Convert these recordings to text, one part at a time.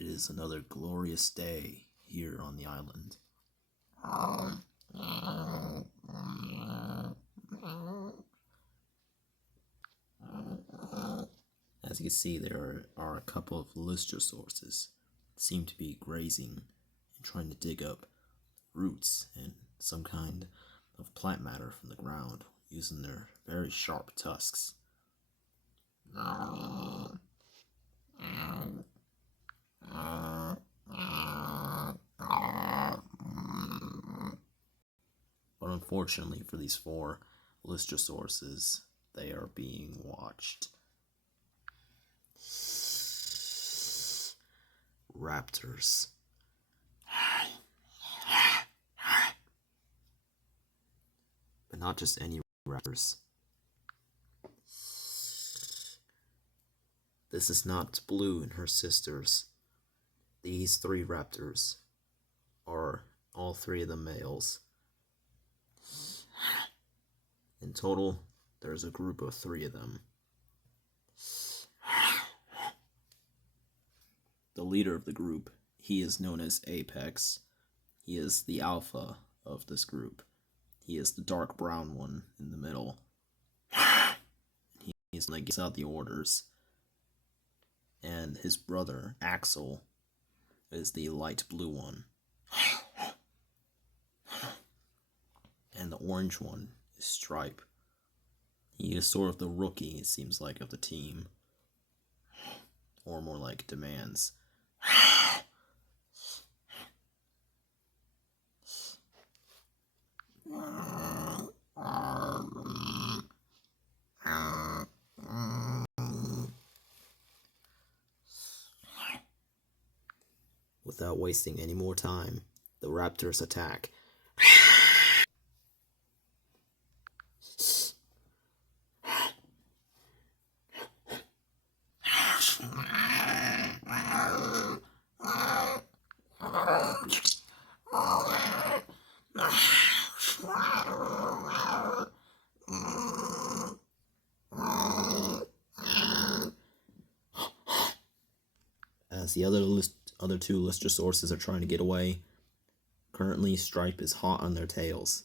It is another glorious day here on the island. As you can see, there are a couple of Lystrosaurus that seem to be grazing and trying to dig up roots and some kind of plant matter from the ground using their very sharp tusks. But unfortunately for these four Lystrosaurus, they are being watched. Raptors. But not just any raptors. This is not Blue and her sisters. These three raptors are all three of the males. In total, there's a group of 3 of them. The leader of the group, he is known as Apex. He is the alpha of this group. He is the dark brown one in the middle. He's the one that gives out the orders. And his brother, Axel, is the light blue one. And the orange one is Stripe. He is sort of the rookie, it seems like, of the team. Or more like Demands. Without wasting any more time, the raptors attack. As the other two Lystrosaurus are trying to get away, currently Stripe is hot on their tails.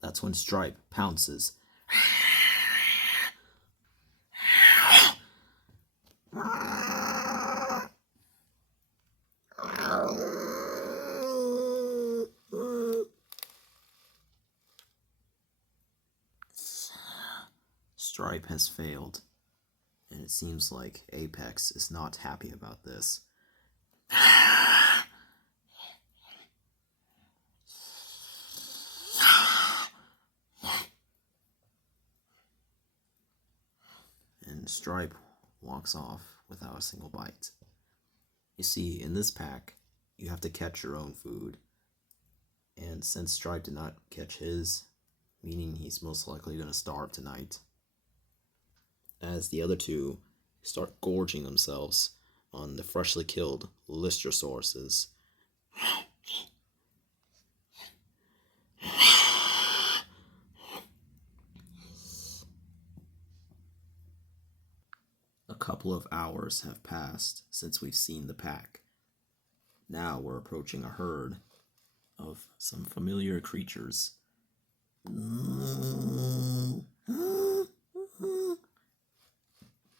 That's when Stripe pounces. Stripe has failed, and it seems like Apex is not happy about this. And Stripe walks off without a single bite. You see, in this pack, you have to catch your own food. And since Stripe did not catch his, meaning he's most likely going to starve tonight, as the other two start gorging themselves on the freshly killed Lystrosaurus. A couple of hours have passed since we've seen the pack. Now we're approaching a herd of some familiar creatures.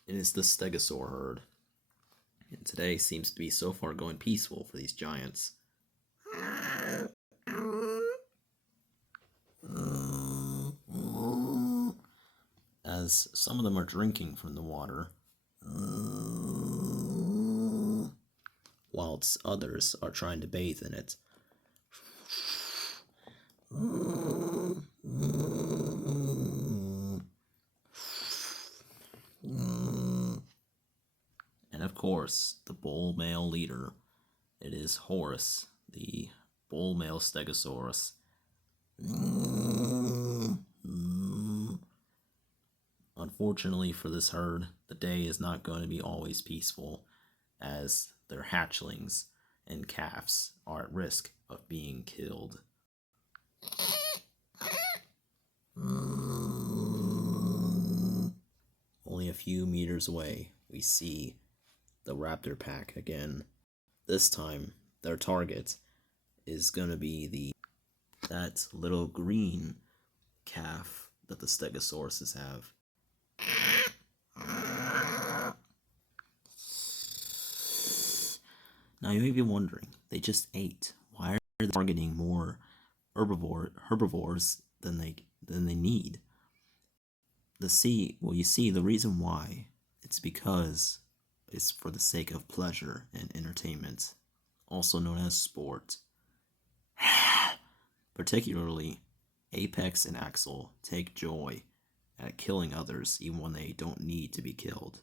It is the Stegosaur herd, and today seems to be so far going peaceful for these giants. As some of them are drinking from the water, whilst others are trying to bathe in it. And of course, the bull male leader. It is Horus, the bull male Stegosaurus. Unfortunately for this herd, the day is not going to be always peaceful, as their hatchlings and calves are at risk of being killed. few meters away, we see the raptor pack again. This time, their target is gonna be that little green calf that the stegosauruses have. Now you may be wondering, they just ate. Why are they targeting more herbivores than they need? You see, the reason why, it's because it's for the sake of pleasure and entertainment, also known as sport. Particularly, Apex and Axel take joy at killing others even when they don't need to be killed.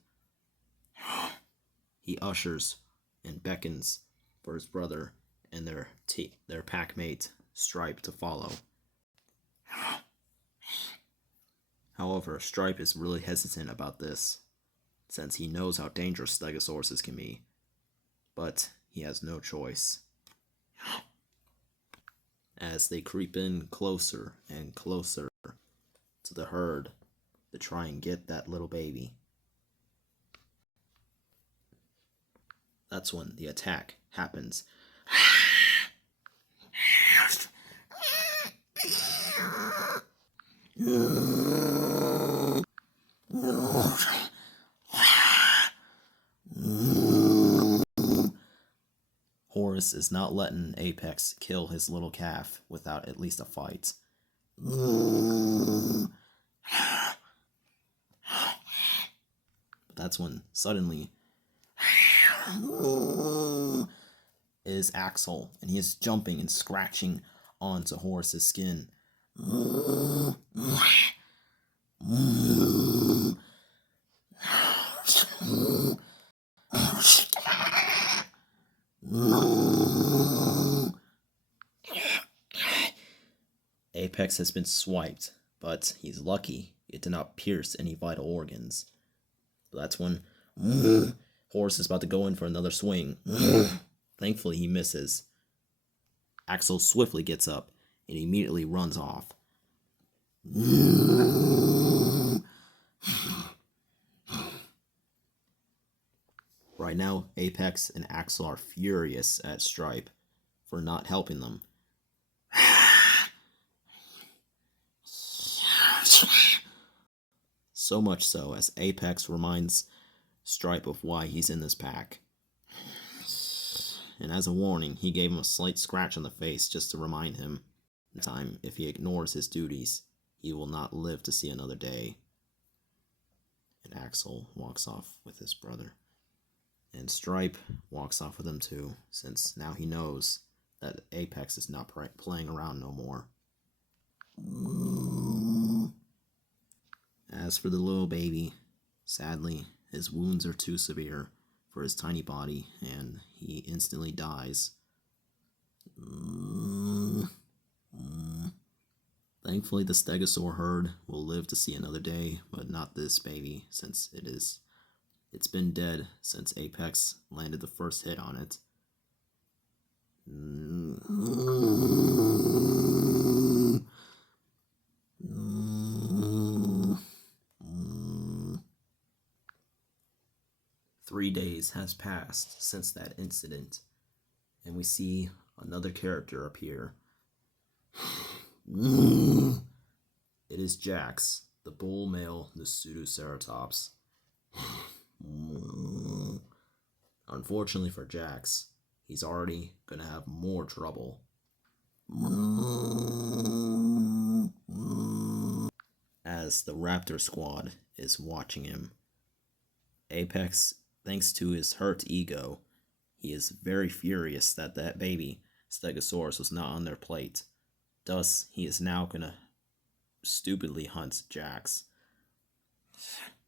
He ushers and beckons for his brother and their pack mate Stripe to follow. However, Stripe is really hesitant about this, since he knows how dangerous stegosauruses can be, but he has no choice. As they creep in closer and closer to the herd to try and get that little baby, that's when the attack happens. Horus is not letting Apex kill his little calf without at least a fight. But that's when suddenly is Axel, and he is jumping and scratching onto Horus's skin. Apex has been swiped, but he's lucky it did not pierce any vital organs. But that's when Horus is about to go in for another swing. Thankfully, he misses. Axel swiftly gets up and immediately runs off. Right now, Apex and Axel are furious at Stripe for not helping them. So much so as Apex reminds Stripe of why he's in this pack. And as a warning, he gave him a slight scratch on the face just to remind him, next time, if he ignores his duties, he will not live to see another day. And Axel walks off with his brother. And Stripe walks off with him too, since now he knows that Apex is not playing around no more. As for the little baby, sadly, his wounds are too severe for his tiny body, and he instantly dies. Thankfully, the stegosaur herd will live to see another day, but not this baby, since it's been dead since Apex landed the first hit on it. 3 days has passed since that incident, and we see another character appear. It is Jax, the bull male Pseudoceratops. Unfortunately for Jax, he's already gonna have more trouble. As the Raptor squad is watching him. Apex, thanks to his hurt ego, he is very furious that baby Stegosaurus was not on their plate. Thus, he is now gonna stupidly hunt Jax.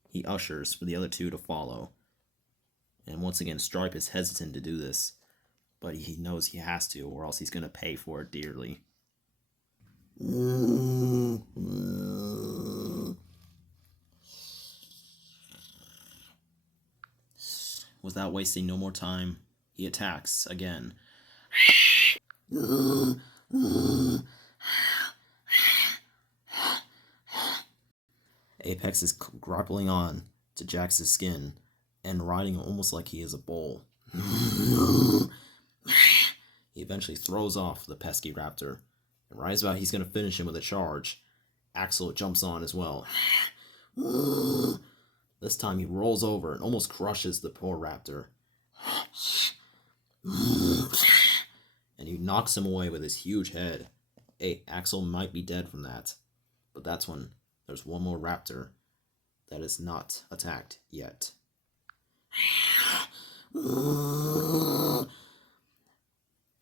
He ushers for the other two to follow. And once again, Stripe is hesitant to do this, but he knows he has to, or else he's gonna pay for it dearly. Without wasting no more time, he attacks again. Apex is grappling on to Jax's skin and riding almost like he is a bull. He eventually throws off the pesky raptor, and right as about he's going to finish him with a charge, Axel jumps on as well. This time he rolls over and almost crushes the poor raptor. And he knocks him away with his huge head. Hey, Axel might be dead from that. But that's when there's one more raptor that is not attacked yet.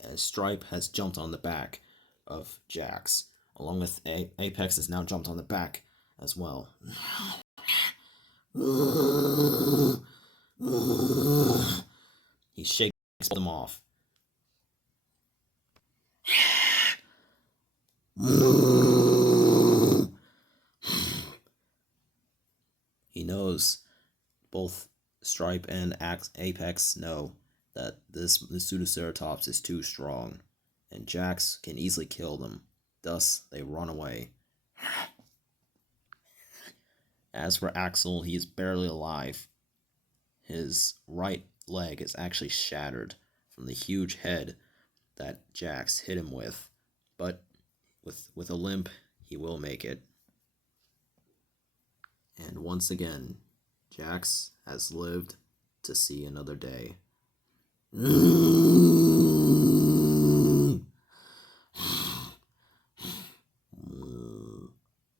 As Stripe has jumped on the back of Jax, along with Apex has now jumped on the back as well. He shakes them off. He knows, both Stripe and Apex know that this Pseudoceratops is too strong, and Jax can easily kill them. Thus, they run away. As for Axel, he is barely alive. His right leg is actually shattered from the huge head that Jax hit him with, but with a limp, he will make it. And once again, Jax has lived to see another day.